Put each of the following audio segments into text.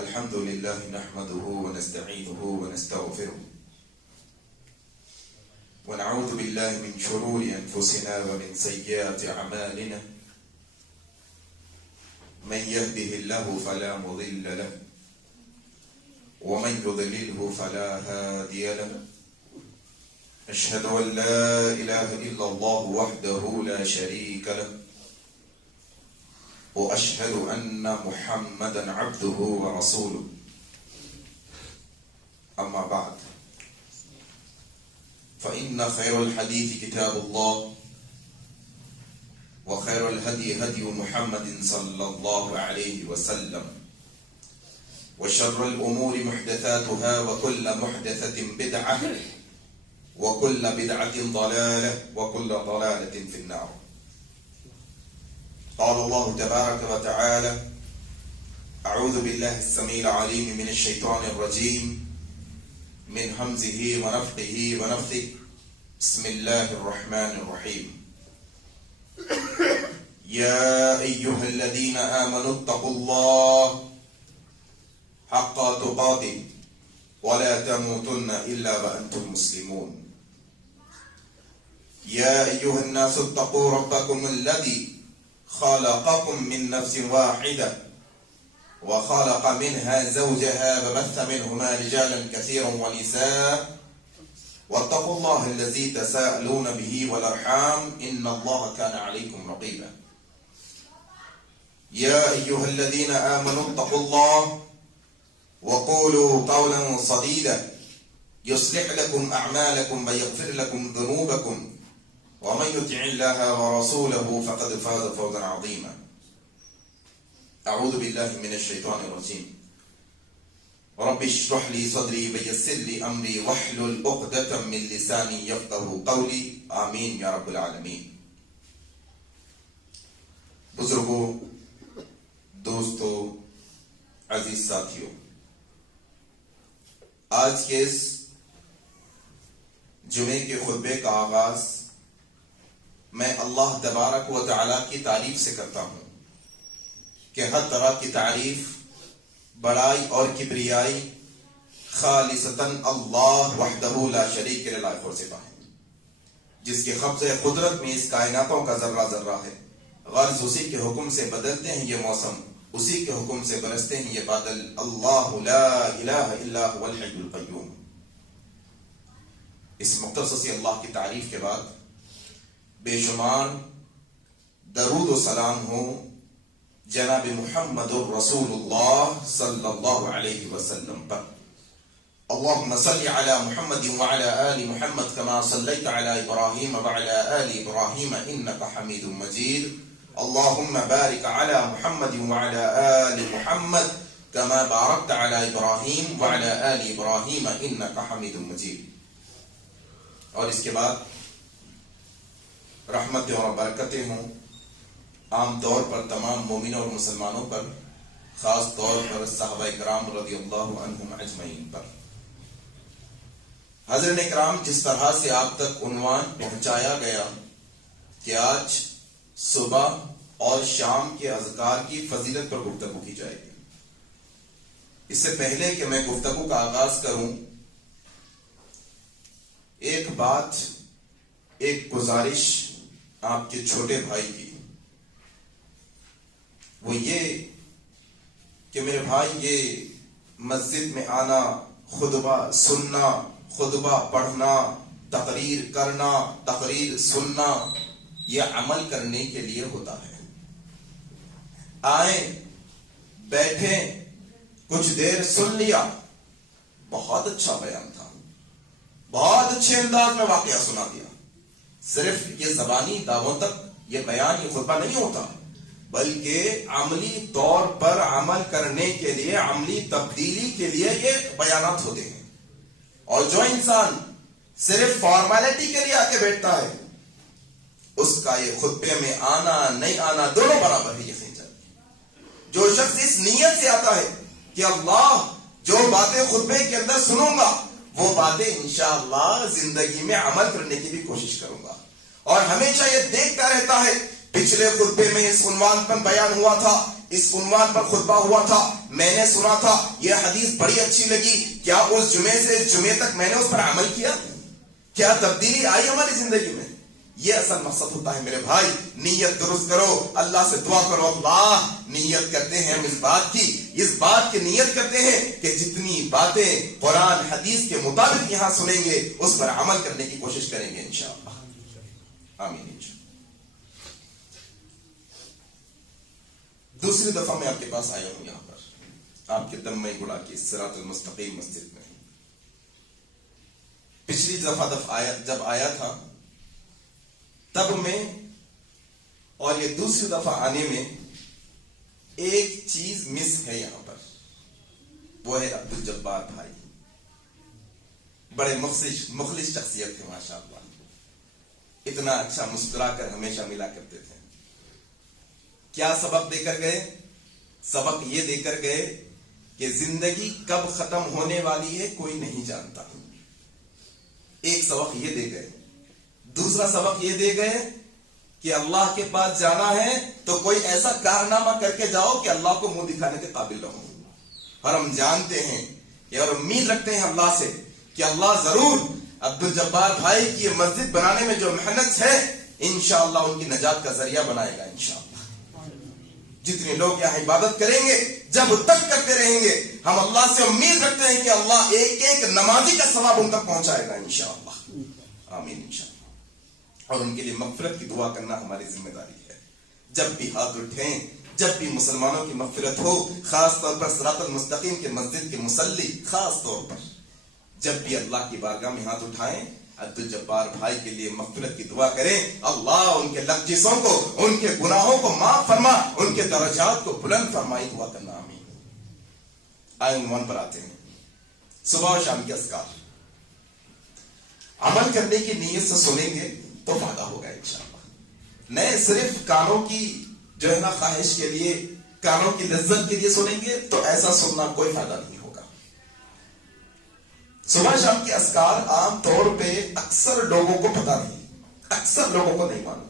الحمد لله نحمده ونستعينه ونستغفره ونعوذ بالله من شرور أنفسنا ومن سيئات أعمالنا من يهده الله فلا مضل له ومن يضلله فلا هادي له أشهد أن لا إله إلا الله وحده لا شريك له وأشهد أن محمدا عبده ورسوله أما بعد فإن خير الحديث كتاب الله وخير الهدي هدي محمد صلى الله عليه وسلم وشر الأمور محدثاتها وكل محدثة بدعة وكل بدعة ضلالة وكل ضلالة في النار. قال الله تبارك وتعالى: أعوذ بالله السميع العليم من الشيطان الرجيم من همزه ونفخه ونفثه بسم الله الرحمن الرحيم. يا أيها الذين آمنوا اتقوا الله حق تقاته ولا تموتن إلا وأنتم مسلمون. يا أيها الناس اتقوا ربكم الذي خلقكم من نفس واحدة وخلق منها زوجها وبث منهما رجالا كثيرا ونساء واتقوا الله الذي تساءلون به والأرحام إن الله كان عليكم رقيبا. يا أيها الذين آمنوا اتقوا الله وقولوا قولا سديدا يصلح لكم أعمالكم ويغفر لكم ذنوبكم ومن يطع الله ورسوله فقد فاز فوزا عظيما. أعوذ بالله من الشيطان الرجيم. رب اشرح لي صدري ويسر لي أمري واحلل عقدة من لساني يفقهوا قولي آمین یا رب العالمین. بزرگوں، دوستو، عزیز ساتھیوں، آج کے اس جمعے کے خطبے کا آغاز میں اللہ تبارک و تعالی کی تعریف سے کرتا ہوں کہ ہر طرح کی تعریف، بڑائی اور کبریائی خالصتاً اللہ وحدہ لا شریک لہ لائق اور صفا ہے، جس کے قبضہ قدرت میں اس کائناتوں کا ذرہ ذرہ ہے. غرض اسی کے حکم سے بدلتے ہیں یہ موسم، اسی کے حکم سے برستے ہیں یہ بادل. اللہ لا الہ الا هو الحی القیوم. اس مختصر سی اللہ کی تعریف کے بعد بے شمار درود و سلام ہو جناب محمد الرسول اللہ صلی اللہ علیہ وسلم پر. اللہم صلی علی محمد وعلی آل محمد کما صلیت علی ابراہیم وعلی آل ابراہیم انکا حمید مجید. اللہم بارک علی محمد وعلی آل محمد کما بارکت علی ابراہیم وعلی آل ابراہیم انکا حمید مجید. اور اس کے بعد رحمتیں اور برکتیں ہوں عام طور پر تمام مومنوں اور مسلمانوں پر، خاص طور پر صحابہ کرام رضی اللہ عنہم اجمعین پر. حضرت کرام، جس طرح سے آپ تک عنوان پہنچایا گیا کہ آج صبح اور شام کے اذکار کی فضیلت پر گفتگو کی جائے گی، اس سے پہلے کہ میں گفتگو کا آغاز کروں، ایک بات، ایک گزارش آپ کے چھوٹے بھائی کی، وہ یہ کہ میرے بھائی، یہ مسجد میں آنا، خطبہ سننا، خطبہ پڑھنا، تقریر کرنا، تقریر سننا، یہ عمل کرنے کے لیے ہوتا ہے. آئیں، بیٹھیں، کچھ دیر سن لیا، بہت اچھا بیان تھا، بہت اچھے انداز میں واقعہ سنا دیا. صرف یہ زبانی دعووں تک یہ بیان، یہ خطبہ نہیں ہوتا، بلکہ عملی طور پر عمل کرنے کے لیے، عملی تبدیلی کے لیے یہ بیانات ہوتے ہیں. اور جو انسان صرف فارمیلٹی کے لیے آ کے بیٹھتا ہے، اس کا یہ خطبے میں آنا نہیں آنا دونوں برابر ہے. یقین جانیے، جو شخص اس نیت سے آتا ہے کہ اللہ جو باتیں خطبے کے اندر سنوں گا وہ باتیں انشاءاللہ زندگی میں عمل کرنے کی بھی کوشش کروں گا، اور ہمیشہ یہ دیکھتا رہتا ہے. پچھلے خطبے میں اس عنوان پر بیان ہوا تھا اس عنوان پر خطبہ ہوا تھا، میں نے سنا تھا، یہ حدیث بڑی اچھی لگی، کیا اس جمعے سے اس جمعے تک میں نے اس پر عمل کیا؟ کیا تبدیلی آئی ہماری زندگی میں؟ یہ اصل مقصد ہوتا ہے میرے بھائی. نیت درست کرو، اللہ سے دعا کرو، اللہ نیت کرتے ہیں ہم اس بات کی نیت کرتے ہیں کہ جتنی باتیں قرآن حدیث کے مطابق یہاں سنیں گے اس پر عمل کرنے کی کوشش کریں گے انشاءاللہ. آمین. دوسری دفعہ میں آپ کے پاس آیا ہوں یہاں پر آپ کے دمئی گڑا کی صراط المستقیم مسجد میں. پچھلی دفعہ جب آیا تھا تب میں اور یہ دوسری دفعہ آنے میں ایک چیز مس ہے یہاں پر، وہ ہے عبد الجبار بھائی. بڑے مخلص شخصیت تھے ماشاءاللہ، اتنا اچھا مسکرا کر ہمیشہ ملا کرتے تھے. کیا سبق دے کر گئے؟ سبق یہ دے کر گئے کہ زندگی کب ختم ہونے والی ہے کوئی نہیں جانتا. ایک سبق یہ دے گئے. دوسرا سبق یہ دے گئے کہ اللہ کے پاس جانا ہے تو کوئی ایسا کارنامہ کر کے جاؤ کہ اللہ کو منہ دکھانے کے قابل رہو. اور ہم جانتے ہیں اور امید رکھتے ہیں اللہ سے کہ اللہ ضرور عبد الجبار بھائی کی یہ مسجد بنانے میں جو محنت ہے انشاءاللہ ان کی نجات کا ذریعہ بنائے گا انشاءاللہ. جتنے لوگ یہاں عبادت کریں گے جب تک کرتے رہیں گے ہم اللہ سے امید رکھتے ہیں کہ اللہ ایک ایک نمازی کا ثواب ان تک پہنچائے گا انشاءاللہ. آمین انشاءاللہ. اور ان کے لیے مغفرت کی دعا کرنا ہماری ذمہ داری ہے. جب بھی ہاتھ اٹھیں، جب بھی مسلمانوں کی مغفرت ہو، خاص طور پر صراط المستقیم کے مسجد کے مصلی، خاص طور پر جب بھی اللہ کی بارگاہ میں ہاتھ اٹھائیں عبد الجبار بھائی کے لیے مغفرت کی دعا کریں. اللہ ان کے لفظوں کو، ان کے گناہوں کو معاف فرما، ان کے درجات کو بلند فرمائی. دعا کرنا. آمین. آئے عنوان پر آتے ہیں. صبح و شام کے اذکار عمل کرنے کی نیت سے سنیں گے تو فائدہ ہوگا انشاءاللہ. نئے صرف کانوں کی جو ہے نا خواہش کے لیے، کانوں کی لذت کے لیے سنیں گے تو ایسا سننا کوئی فائدہ نہیں ہوگا. صبح شام کے اذکار عام طور پہ اکثر لوگوں کو پتا نہیں، اکثر لوگوں کو نہیں معلوم.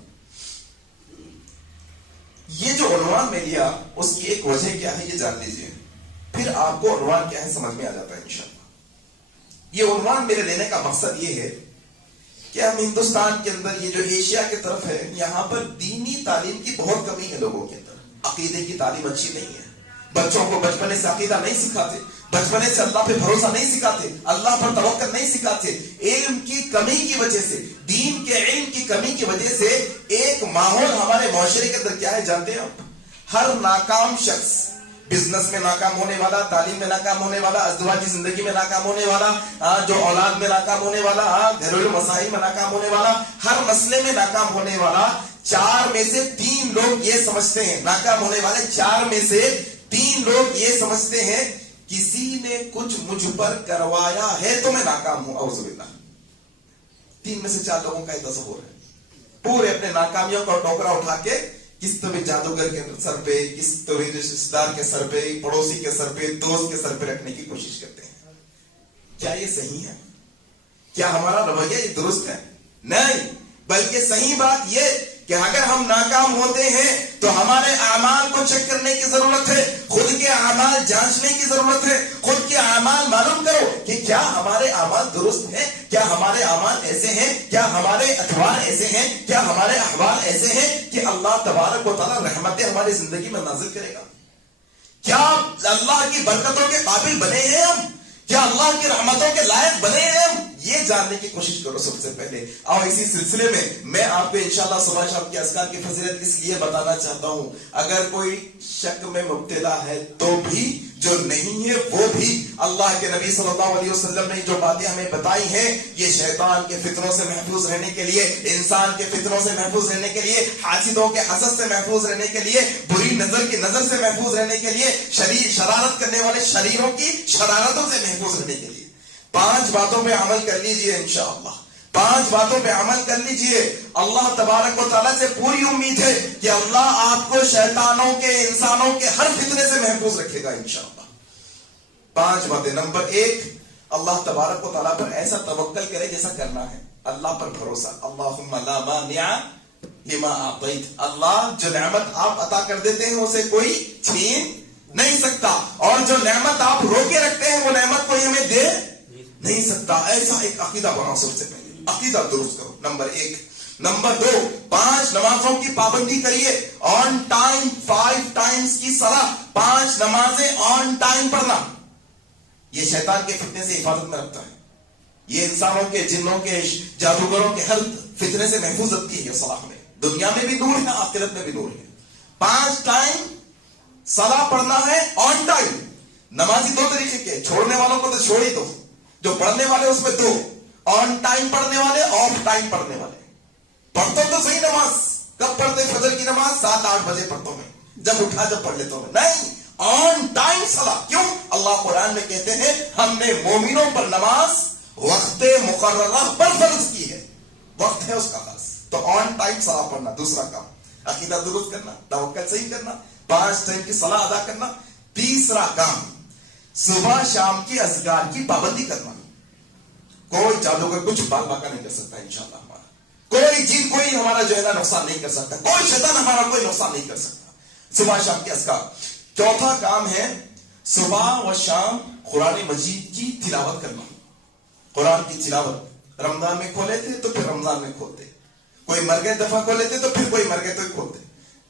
یہ جو عنوان میں لیا اس کی ایک وجہ کیا ہے یہ جان لیجئے، پھر آپ کو عنوان کیا ہے سمجھ میں آ جاتا ہے انشاءاللہ. یہ عنوان میرے لینے کا مقصد یہ ہے کہ ہم ہندوستان کے اندر، یہ جو ایشیا کی طرف ہے، یہاں پر دینی تعلیم کی بہت کمی ہے. لوگوں کے اندر عقیدے کی تعلیم اچھی نہیں ہے. بچوں کو بچپنے سے عقیدہ نہیں سکھاتے، بچپنے سے اللہ پہ بھروسہ نہیں سکھاتے، اللہ پر توکل نہیں سکھاتے. علم کی کمی کی وجہ سے، دین کے علم کی کمی کی وجہ سے ایک ماحول ہمارے معاشرے کے اندر کیا ہے جانتے ہیں آپ؟ ہر ناکام شخص، بزنس میں ناکام ہونے والا، تعلیم میں ناکام ہونے والا، ازدواجی زندگی میں ناکام ہونے والا، جو اولاد میں ناکام ہونے والا، گھریلو مسائل میں ناکام ہونے والا، ہر مسئلے میں ناکام ہونے والا، 4 میں سے 3 لوگ یہ سمجھتے ہیں، ناکام ہونے والے 4 میں سے 3 لوگ یہ سمجھتے ہیں کسی نے کچھ مجھ پر کروایا ہے تو میں ناکام ہوں. اعوذ باللہ. 3 میں سے 4 لوگوں کا یہ تصور ہے. پورے اپنے ناکامیوں کا ٹوکرا اٹھا کے کس طرح جادوگر کے سر پہ، کس طرح رشتہ دار کے سر پہ، پڑوسی کے سر پہ، دوست کے سر پہ رکھنے کی کوشش کرتے ہیں. کیا یہ صحیح ہے؟ کیا ہمارا رویہ یہ درست ہے؟ نہیں، بلکہ صحیح بات یہ کہ اگر ہم ناکام ہوتے ہیں تو ہمارے اعمال کو چیک کرنے کی ضرورت ہے، خود کے اعمال جانچنے کی ضرورت ہے. خود کے اعمال معلوم کرو کہ کیا ہمارے اعمال درست ہیں، کیا ہمارے اعمال ایسے ہیں، کیا ہمارے اطوار ایسے ہیں، کیا ہمارے احوال ایسے ہیں کہ اللہ تبارک و تعالی رحمتیں ہماری زندگی میں نازل کرے گا. کیا اللہ کی برکتوں کے قابل بنے ہیں ہم، کیا اللہ کی رحمتوں کے لائق بنے ہیں ہم، یہ جاننے کی کوشش کرو سب سے پہلے. اور اسی سلسلے میں آپ کو انشاءاللہ صبح شام کے اذکار کی فضیلت اس لیے بتانا چاہتا ہوں، اگر کوئی شک میں مبتلا ہے تو بھی، جو نہیں ہے وہ بھی، اللہ کے نبی صلی اللہ علیہ وسلم نے جو باتیں ہمیں بتائی ہیں یہ شیطان کے فتنوں سے محفوظ رہنے کے لیے، انسان کے فتنوں سے محفوظ رہنے کے لیے، حاسدوں کے حسد سے محفوظ رہنے کے لیے، بری نظر کی نظر سے محفوظ رہنے کے لیے، شرارت کرنے والے شریروں کی شرارتوں سے محفوظ رہنے کے لیے 5 باتوں پہ عمل کر لیجئے انشاءاللہ. 5 باتوں پہ عمل کر لیجئے. اللہ تبارک و تعالیٰ سے پوری امید ہے کہ اللہ آپ کو شیطانوں کے، انسانوں کے ہر فتنے سے محفوظ رکھے گا انشاءاللہ. 5 باتیں. نمبر 1، اللہ تبارک و تعالیٰ پر ایسا توکل کرے جیسا کرنا ہے. اللہ پر بھروسہ. اللہم لا مانع لما اعطیت، اللہ جو نعمت آپ عطا کر دیتے ہیں اسے کوئی چھین نہیں سکتا، اور جو نعمت آپ روکے رکھتے ہیں وہ نعمت کوئی ہمیں دے نہیں سکتا. ایسا ایک عقیدہ بناؤ. سب سے پہلے عقیدہ درست کرو، نمبر 1. نمبر 2، 5 نمازوں کی پابندی کریے، آن ٹائم 5 ٹائمز کی صلاح، 5 نمازیں آن ٹائم پڑھنا. یہ شیطان کے فتنے سے حفاظت میں رکھتا ہے، یہ انسانوں کے، جنوں کے، جادوگروں کے ہر فتنے سے محفوظ رکھتی ہے. یہ صلاح میں دنیا میں بھی نور ہے، آخرت میں بھی نور ہے. 5 ٹائم صلاح پڑھنا ہے آن ٹائم. نمازی 2 طریقے کے، چھوڑنے والوں کو تو چھوڑ ہی دو، جو پڑھنے والے اس میں 2، آن ٹائم پڑھنے والے، آف ٹائم پڑھنے والے. پڑھتا تو صحیح نماز، کب پڑھتے؟ فجر کی نماز 7-8 بجے پڑھتا ہوں میں، جب اٹھا جب پڑھ لیتا ہوں. نہیں، آن ٹائم صلاح. کیوں؟ اللہ قرآن میں کہتے ہیں ہم نے مومنوں پر نماز وقت مقررہ پر فرض کی ہے، وقت ہے اس کا فرض. تو آن ٹائم صلاح پڑھنا. دوسرا کام عقیدہ درست کرنا، توکل صحیح کرنا، 5 ٹائم کی صلاح ادا کرنا. تیسرا کام صبح شام کی اذکار کی پابندی کرنا. کوئی جادوگر کچھ بال باقا نہیں کر سکتا انشاءاللہ ہمارا، کوئی جن کوئی ہمارا جو ہے نا نقصان نہیں کر سکتا، کوئی شیطان ہمارا کوئی نقصان نہیں کر سکتا. صبح شام کی اذکار. چوتھا کام ہے صبح و شام قرآن مجید کی تلاوت کرنا. قرآن کی تلاوت رمضان میں کھولے تھے تو پھر رمضان میں کھولتے، کوئی مر گئے دفعہ کھولے تھے تو پھر کوئی مر گئے تو کھولتے،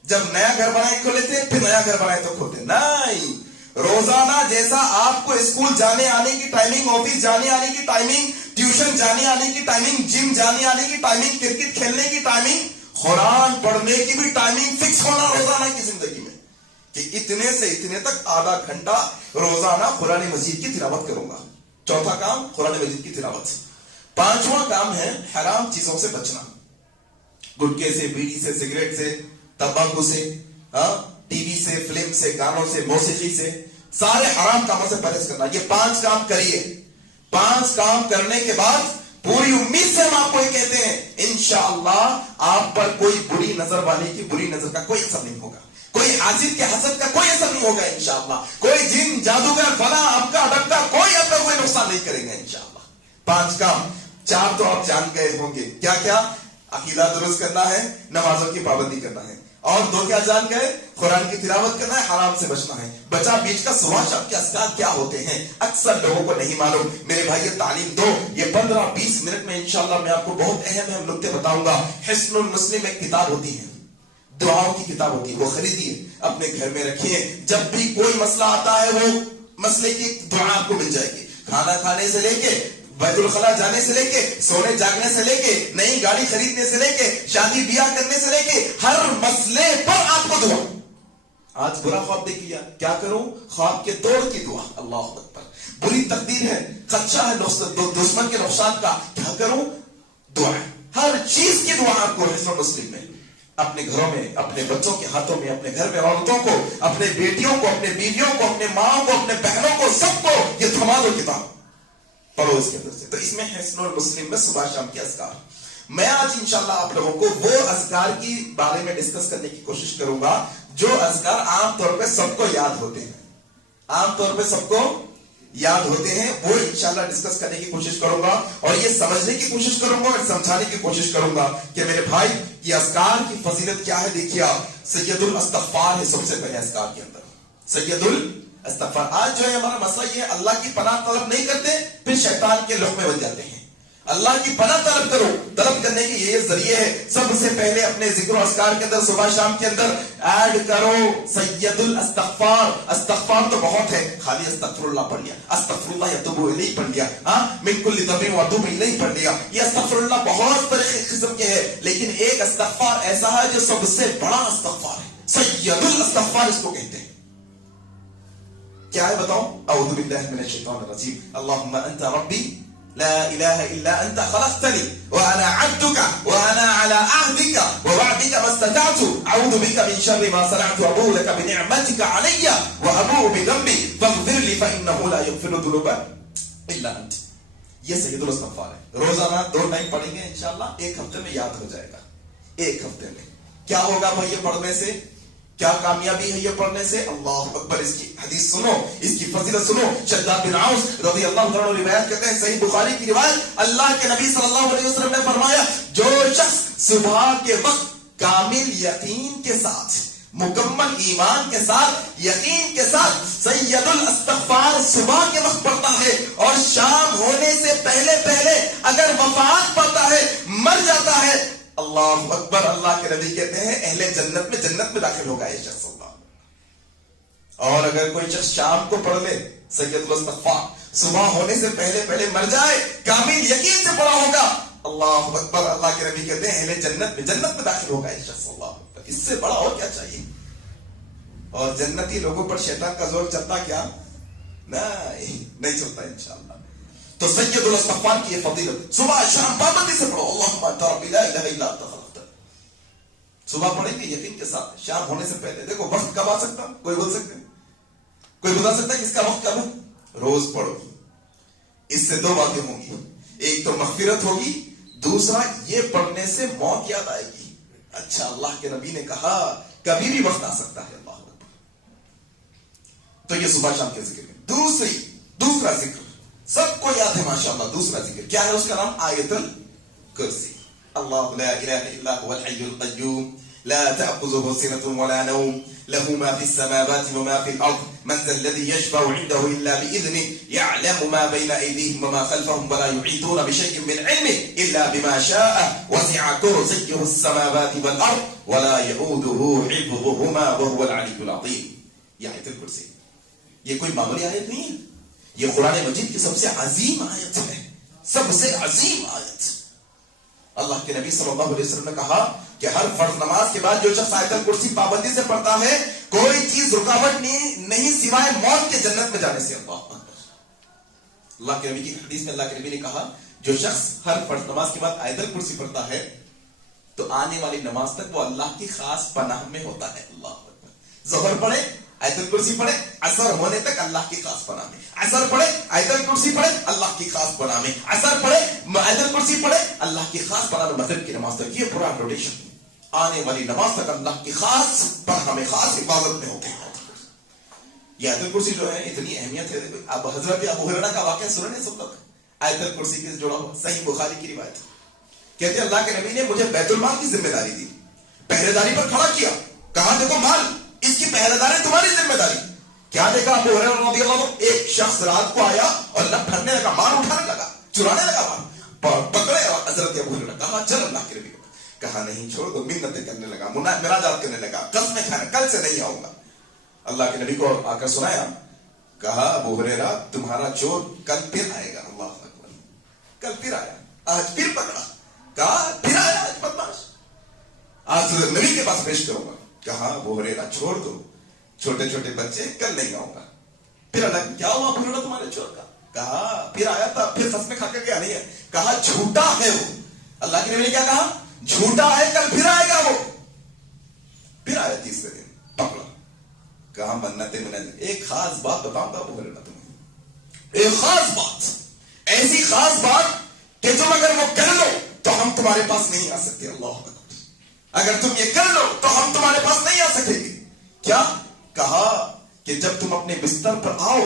جب نیا گھر بنائے کھولے تھے پھر نیا گھر بنائے تو کھولتے. نہیں، روزانہ جیسا آپ کو اسکول جانے آنے کی ٹائمنگ، آفس جانے آنے کی ٹائمنگ، ٹیوشن جانے آنے کی ٹائمنگ، جم جانے آنے کی ٹائمنگ، کرکٹ کھیلنے کی ٹائمنگ، قرآن پڑھنے کی بھی ٹائمنگ فکس ہونا روزانہ کی زندگی میں کہ اتنے سے اتنے تک آدھا گھنٹہ روزانہ قرآن مجید کی تلاوت کروں گا. چوتھا کام قرآن مجید کی تلاوت. 5واں کام ہے حرام چیزوں سے بچنا. گٹکے سے، بیڑی سے، سگریٹ سے، تمباکو سے، ٹی وی سے، فلم سے، گانوں سے، موسیقی سے، سارے حرام کاموں سے پرہیز کرنا. یہ 5 کام کریے. 5 کام کرنے کے بعد پوری امید سے ہم آپ کو یہ کہتے ہیں انشاءاللہ آپ پر کوئی بری نظر والے کی بری نظر کا کوئی اثر نہیں ہوگا، کوئی حاسد کے حسد کا کوئی اثر نہیں ہوگا انشاءاللہ، کوئی جن جادوگر فلاں آپ کا اڈکا کوئی آپ کا کوئی نقصان نہیں کرے گا انشاءاللہ. 5 کام. 4 تو آپ جان گئے ہوں گے. کیا کیا؟ عقیدہ درست کرنا ہے، نمازوں کی پابندی کرنا ہے، اور 2 کیا جان گئے؟ قرآن کی تلاوت کرنا ہے، حرام سے بچنا ہے. بچا بیچ کا صبح شام کے اذکار کیا ہوتے ہیں اکثر لوگوں کو نہیں معلوم. میرے بھائی یہ تعلیم دو. یہ 15-20 منٹ میں انشاءاللہ میں آپ کو بہت اہم نکتے بتاؤں گا. حصن المسلم ایک کتاب ہوتی ہے، دعاؤں کی کتاب ہوتی ہے، وہ خریدیے، اپنے گھر میں رکھیے. جب بھی کوئی مسئلہ آتا ہے وہ مسئلے کی دعا آپ کو مل جائے گی. کھانا کھانے سے لے کے، بیت الخلا جانے سے لے کے، سونے جاگنے سے لے کے، نئی گاڑی خریدنے سے لے کے، شادی بیاہ کرنے سے لے کے، ہر مسئلے پر آپ کو دعا. آج برا خواب دیکھ لیا، کیا کروں؟ خواب کے توڑ کی دعا. اللہ اکبر. بری تقدیر ہے، خدشہ ہے دشمن کے نقصان کا، کیا کروں؟ دعا. ہر چیز کی دعا آپ کو حصن مسلم میں، اپنے گھروں میں، اپنے بچوں کے ہاتھوں میں، اپنے گھر میں عورتوں کو، اپنے بیٹیوں کو، اپنے بیویوں کو، اپنے ماں کو، اپنے بہنوں کو، سب کو یہ تھما دو کتاب، پڑھو اس کے اندر سے. تو اس میں حصن المسلم میں صبح شام کے اذکار. میں آج انشاءاللہ آپ لوگوں کو وہ اذکار کی بارے میں ڈسکس کرنے کی کوشش کروں گا جو اذکار عام طور پہ سب کو یاد ہوتے ہیں، عام طور پہ سب کو یاد ہوتے ہیں. وہ انشاءاللہ ڈسکس کرنے کی کوشش کروں گا، اور یہ سمجھنے کی کوشش کروں گا اور سمجھانے کی کوشش کروں گا کہ میرے بھائی یہ اذکار کی فضیلت کیا ہے. دیکھیے سید الاستغفار ہے سب سے پہلے اذکار کے اندر، سید الاستغفار. آج جو ہے ہمارا مسئلہ یہ ہے اللہ کی پناہ طلب نہیں کرتے، پھر شیطان کے لقمے بن جاتے ہیں. اللہ کی پناہ طلب کرو. طلب کرنے کے یہ ذریعے ہے. سب سے پہلے اپنے ذکر و اذکار کے اندر صبح شام کے اندر ایڈ کرو سید الاستغفار. استغفار تو بہت ہے، خالی استغفر اللہ پڑھ لیا، استغفر اللہ یتوب الیہ پڑھ لیا، من کل ذنب واتوب الیہ پڑھ لیا. یہ استغفر اللہ بہت طریقے قسم کے ہے، لیکن ایک استغفار ایسا ہے جو سب سے بڑا استغفار ہے، سید الاستغفار اس کو کہتے ہیں. کیا ہے بتاؤ؟ اعوذ باللہ من الشیطان الرجیم. اللهم انت ربی لا الہ الا انت خلقتنی وانا عبدک وانا على عهدک ووعدک ما استطعت اعوذ بک من شر ما صنعت ابوء لك بنعمتک علی وابوء بذنبی فاغفر لي فانه لا يغفر الذنوب الا انت. یہ سید الاستغفار ہے. روزانہ 2 ٹائم پڑھیں گے انشاءاللہ، ایک ہفتے میں یاد ہو جائے گا. ایک ہفتے میں کیا ہوگا بھائی یہ پڑھنے سے؟ کیا کامیابی ہے یہ پڑھنے سے؟ اللہ اکبر. اس کی حدیث سنو، اس کی فضیلت سنو. شداد بن عوف رضی اللہ عنہ روایت کرتے ہیں، صحیح بخاری کی روایت، اللہ کے نبی صلی اللہ علیہ وسلم نے فرمایا جو شخص صبح کے وقت کامل یقین کے ساتھ، مکمل ایمان کے ساتھ، یقین کے ساتھ سید الاستغفار صبح کے وقت پڑھتا ہے اور شام ہونے سے پہلے پہلے اگر وفات پاتا ہے، مر جاتا ہے، اللہ اکبر، اللہ کے نبی کہتے ہیں اہل جنت میں داخل ہوگا یہ شخص. اللہ، اور اگر کوئی شخص شام کو پڑھ لے سید الاستغفار، صبح ہونے سے پہلے پہلے مر جائے، کامل یقین سے پڑھا ہوگا، اللہ اکبر، اللہ کے نبی کہتے ہیں اہل جنت میں داخل ہوگا یہ شخص. اللہ اکبر، اس سے بڑا اور کیا چاہیے؟ اور جنتی لوگوں پر شیطان کا زور چلتا کیا؟ نہیں چلتا انشاءاللہ. تو سید الاستغفار کی یہ فضیلت، صبح شام پابندی سے پڑھو. اللہم انت ربی لا الہ الا انت خلقتنی. صبح پڑھیں گے یقین کے ساتھ، شام ہونے سے پہلے. دیکھو وقت کب آ سکتا، کوئی بول سکتے، کوئی بتا سکتا کہ اس کا وقت کب ہے؟ روز پڑھو. اس سے دو باتیں ہوں گی، ایک تو مغفرت ہوگی، دوسرا یہ پڑھنے سے موت یاد آئے گی. اچھا، اللہ کے نبی نے کہا کبھی بھی وقت آ سکتا ہے. اللہ اکبر. تو یہ صبح شام کے ذکر ہے. دوسرا ذکر سب کو یاد ہے ماشاءاللہ. دوسرا ذکر کیا ہے؟ اس کا نام آیت الکرسی. اللہ لا الہ الا هو الحی القیوم لا تأخذه سنة ولا نوم له ما في السماوات وما في الأرض من ذا الذي يشفع عنده إلا بإذنه يعلم ما بين أيديهم وما خلفهم ولا يحيطون بشيء من علمه إلا بما شاء وسع كرسيه السماوات والأرض ولا يؤوده حفظهما وهو العلي العظيم. یہ آیت الکرسی، یہ کوئی معمولی آیت نہیں ہے، یہ قرآن مجید کی سب سے عظیم آیت ہے، سب سے عظیم آیت. اللہ کے نبی صلی اللہ علیہ وسلم نے کہا کہ ہر فرض نماز کے بعد جو شخص آیت الکرسی پابندی سے پڑھتا ہے، کوئی چیز رکاوٹ نہیں سوائے موت کے جنت میں جانے سے. اللہ کے نبی کی حدیث میں اللہ کے نبی نے کہا جو شخص ہر فرض نماز کے بعد آیت الکرسی پڑھتا ہے تو آنے والی نماز تک وہ اللہ کی خاص پناہ میں ہوتا ہے. اللہ اکبر. ظہر پڑھے آیت الکرسی پڑھے، عصر ہونے تک اللہ کی خاص پناہ میں. عصر پڑھے آیت الکرسی پڑھے، اللہ کی خاص پناہ میں. عصر پڑھے آیت الکرسی پڑھے، اللہ کی خاص پناہ میں. مغرب کی نماز تک یہ پورا روٹیشن، آنے والی نماز تک اللہ کی خاص پناہ میں، خاص حفاظت میں ہوتے ہیں. یہ آیت الکرسی جو ہے اتنی اہمیت ہے. اب حضرت ابو ہریرہ کا واقعہ سنے نہیں سب لوگ؟ آیت الکرسی کے جڑا ہوا صحیح بخاری کی روایت. کہتے ہیں اللہ کے نبی نے مجھے بیت المال کی ذمہ داری دی، پہرے داری پر کھڑا کیا، کہا دیکھو مال، اس کی پہرے داری تمہاری ذمہ داری. کیا دیکھا ابو ہریرہ رضی اللہ عنہ؟ ایک شخص رات کو آیا اور لب بھرنے لگا، مال اٹھانے لگا، چرانے لگا مال. پکڑے اور حضرت ابو ہریرہ کہا چل اللہ کے نبی کو. کہا نہیں چھوڑ دو. منتیں کرنے لگا، مناجات کرنے لگا، قسمیں کھانے، کل سے نہیں آؤں گا. اللہ کے نبی کو آ کر سنایا، کہا ابو ہریرہ تمہارا چور کل پھر آئے گا. اللہ اکبر. کل پھر آیا، آج پھر پکڑا. کہا پھر آیا آج بدماش، آج نبی کے پاس پیش کروں گا. کہا ابو ہریرہ چھوڑ دو، چھوٹے چھوٹے بچے، کل نہیں آؤں گا. پھر اللہ کیا ہوا ابو ہریرہ تمہارے چور کا؟ کہا پھر آیا تھا، پھر قسمیں کھا کر گیا نہیں ہے. کہا جھوٹا ہے وہ. اللہ کے نبی نے کیا کہا؟ جھوٹا ہے، کل پھر آئے گا وہ. پھر آیا تیسرے دن، پکڑا. کہا منت ایک خاص بات بتاؤں گا ابو ہریرہ تمہیں، ایک خاص بات، ایسی خاص بات کہ تم اگر وہ کر لو تو ہم تمہارے پاس نہیں آ سکتے. اللہ اکبر. اگر تم یہ کر لو تو ہم تمہارے پاس نہیں آ سکیں گے. کیا کہا؟ کہ جب تم اپنے بستر پر آؤ،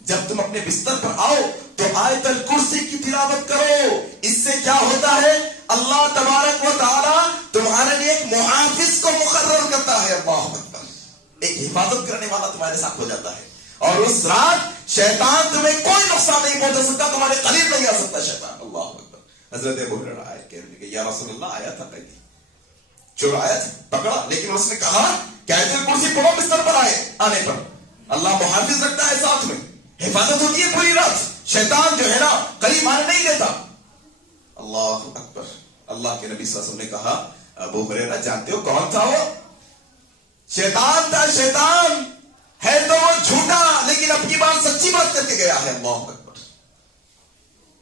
جب تم اپنے بستر پر آؤ تو آیت الکرسی کی تلاوت کرو. اس سے کیا ہوتا ہے؟ اللہ تبارک و تعالی تمہارے لیے ایک محافظ کو مقرر کرتا ہے. اللہ اکبر. ایک حفاظت کرنے والا تمہارے ساتھ ہو جاتا ہے، اور اس رات شیطان تمہیں کوئی نقصان نہیں پہنچا سکتا، تمہارے قریب نہیں آ سکتا شیطان. اللہ اکبر. حضرت ابو ہریرہ آئے کہنے لگے یا رسول اللہ آیا تھا پہلے، چور آیا تھا، پکڑا، لیکن اس نے کہا کہ آیت الکرسی پڑھو بستر پر آنے پر. اللہ محافظ رکھتا ہے ساتھ میں، حفاظت ہوتی ہے پوری رات، شیطان جو ہے نا قریب آنے نہیں دیتا. اللہ اکبر. اللہ کے نبی صلی اللہ علیہ وسلم نے کہا ابو ہریرہ جانتے ہو کون تھا وہ؟ شیطان تھا. شیطان ہے تو وہ جھوٹا، لیکن اپنی بات سچی بات کر کے گیا ہے. اللہ اکبر.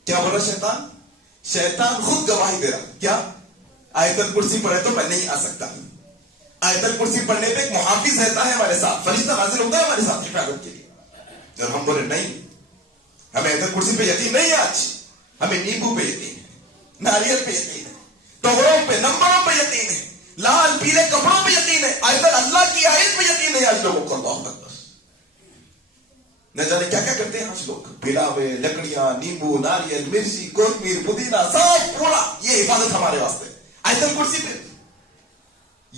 کیا بولا شیطان؟ شیطان خود گواہی دے رہا. کیا؟ آیت الکرسی پڑھے تو میں نہیں آ سکتا. آیت الکرسی پڑھنے پہ ایک محافظ رہتا ہے ہمارے ساتھ، فرشتہ نازل ہوتا ہے ہمارے ساتھ حفاظت کے لیے. جب ہم بولے نہیں، ہمیں آیت الکرسی پہ یقین نہیں ہے، آج ہمیں نیبو پہ یقین ہے، ناریل پہ یقین ہے، ٹوکروں پہ، نمبروں پہ یقین ہے، لال پیلے کپڑوں پہ یقین ہے، آیت اللہ کی آیت پہ یقین ہے آج لوگوں کو. اللہ اکبر. نہ جانے کیا کیا کرتے ہیں آج لوگ، پلاوے، لکڑیاں، نیمبو، ناریل، مرچی، کوتمیر، پودینہ، سب پورا. یہ حفاظت ہمارے واسطے آیت الکرسی پہ.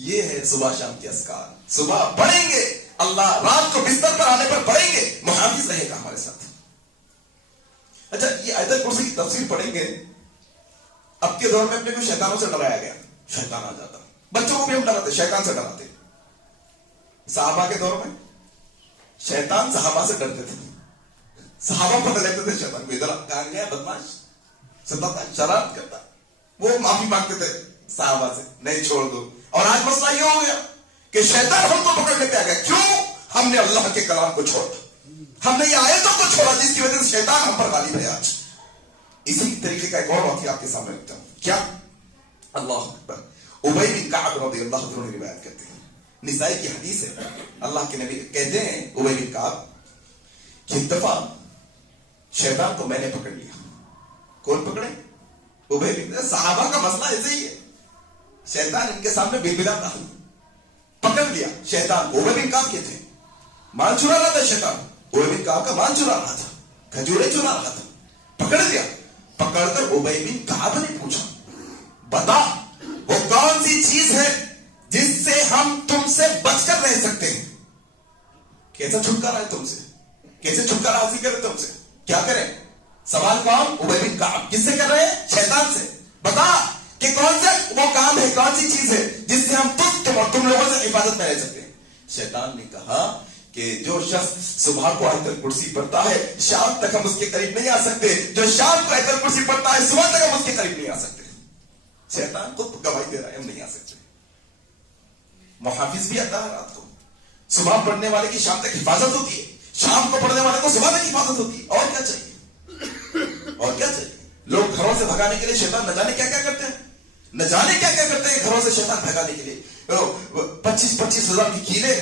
یہ ہے صبح شام کے اذکار. صبح پڑھیں گے اللہ، رات کو بستر پر آنے پر پڑھیں گے، محافظ رہے گا ہمارے ساتھ. اچھا یہ آیت الکرسی کی تفسیر پڑھیں گے. اب کے دور میں اپنے کو شیطانوں سے ڈرایا گیا، شیطان آ جاتا، بچوں کو بھی ہم ڈراتے، شیطان سے ڈراتے. صحابہ کے دور میں شیطان صحابہ سے ڈرتے تھے، صحابہ پتہ لگتے تھے شیطان کو، ادھر کہاں گیا بدماش، ستاتا، شرارت کرتا، وہ معافی مانگتے تھے صحابہ سے، نہیں چھوڑ دو. اور آج مسئلہ یہ ہو گیا کہ شیطان ہم کو پکڑنے پہ آ گیا. کیوں؟ ہم نے اللہ کے کلام کو چھوڑا، ہم نے یہ آیتوں کو چھوڑا، جس کی وجہ سے شیطان ہم پر غالب ہے. آج اسی طریقے کا ایک اور واقعہ آپ کے سامنے رکھتا ہوں. کیا؟ اللہ اکبر. ابی بن کعب رضی اللہ عنہ روایت کرتے ہیں، نسائی کی حدیث ہے. اللہ کے نبی کہتے ہیں ابی بن کعب کہ ایک دفعہ شیطان کو میں نے پکڑ لیا. کون پکڑے؟ ابی بن. صحابہ کا مسئلہ ایسے ہی ہے، شیطان ان کے سامنے بلبلاتا، پکڑ لیا شیطان کو. ابی بن کعب کے تھے، مال چرا رہا تھا شیطان، ابی بن کعب کا مال چرا رہا تھا، کھجورے چرا رہا تھا. پکڑ لیا، پکڑ کر ابی بن کعب نے پوچھا بتا وہ کون سی چیز ہے جس سے ہم تم سے بچ کر رہ سکتے ہیں؟ کیسا چھٹکارا ہے تم سے، کیسے چھٹکارا حاصل کرے تم سے، کیا کریں؟ سوال کون؟ ابی بن کعب. کس سے کر رہے ہیں؟ شیطان سے. بتا کہ کون سے وہ کام ہے، کون سی چیز ہے جس سے ہم تم اور تم لوگوں سے حفاظت میں رہ سکتے ہیں. شیطان نے کہا کہ جو شخص صبح کو آیت الکرسی پڑھتا ہے شام تک ہم اس کے قریب نہیں آ سکتے، جو شام کو آیت الکرسی پڑھتا ہے صبح تک ہم اس کے قریب نہیں آ سکتے. شیطان خود گواہی دے رہا ہے ہم نہیں آ سکتے. محافظ بھی آتا ہے رات کو. صبح پڑھنے والے کی شام تک حفاظت ہوتی ہے، شام کو پڑھنے والے کو صبح تک حفاظت ہوتی ہے. اور کیا چاہیے، اور کیا چاہیے؟ لوگ گھروں سے بھگانے کے لیے شیطان نہ جانے کیا کیا کرتے ہیں، نہ جانے کیا کیا کرتے ہیں گھروں سے شیطان بھگانے کے لیے. 25,000 کی کیلے،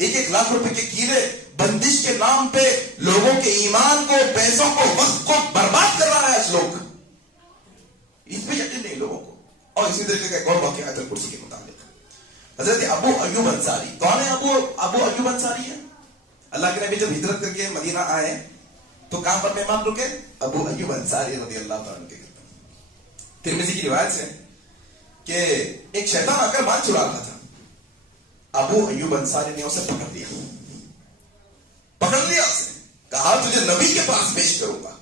1 لاکھ روپے کے کیلے، بندش کے نام پہ لوگوں کے ایمان کو، پیسوں کو، وقت کو برباد کر رہا ہے آج لوگ. اس پہ یقین نہیں لوگوں کو. اور اسی طریقے کا ایک اور واقعہ آیت الکرسی کے متعلق، حضرت ابو ایوب انصاری. کون ہے ابو ایوب انصاری؟ ہے اللہ کے نبی جب ہجرت کر کے مدینہ آئے تو کہاں پر مہمان رکے؟ ابو ایوب انصاری رضی اللہ تعالیٰ عنہ کے گھر. ترمذی کی روایت سے کہ ایک شیطان آ کر مال چرا رہا تھا. ابو ایوب انصاری نے اسے پکڑ لیا اسے، کہا تجھے نبی کے پاس پیش کروں گا.